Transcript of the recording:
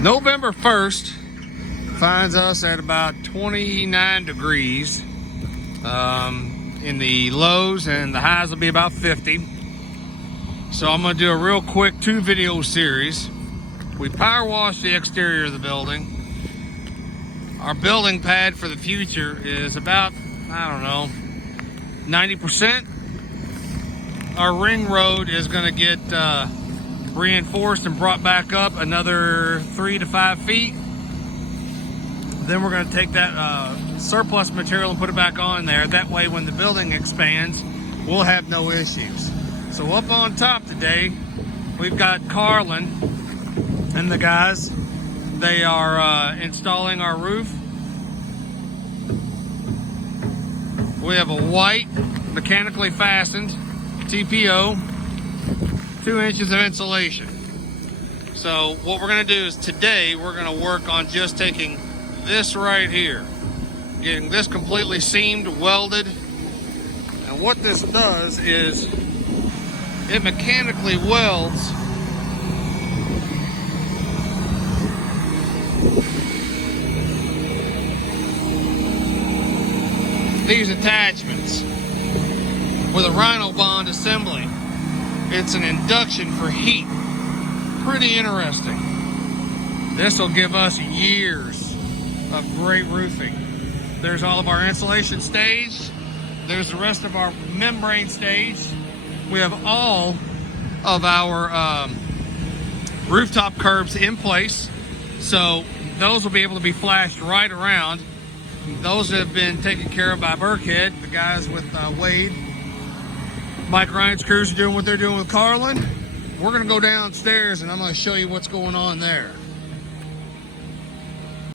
November 1st finds us at about 29 degrees in the lows, and the highs will be about 50. So I'm going to do a real quick 2-video series. We power washed the exterior of the building. Our building pad for the future is about, I don't know, 90%. Our ring road is going to get reinforced and brought back up another 3 to 5 feet. Then we're going to take that surplus material and put it back on there. That way when the building expands, we'll have no issues. So up on top today, we've got Carlin and the guys. They are installing our roof. We have a white mechanically fastened TPO, 2 inches of insulation. So what we're going to do is today we're going to work on just taking this right here, getting this completely seamed, welded. And what this does is it mechanically welds these attachments with a rhino bond assembly. It's an induction for heat. Pretty interesting. This will give us years of great roofing. There's all of our insulation staged. There's the rest of our membrane staged. We have all of our rooftop curbs in place. So those will be able to be flashed right around. Those have been taken care of by Burkhead, the guys with Wade. Mike Ryan's crews are doing what they're doing with Carlin. We're going to go downstairs and I'm going to show you what's going on there.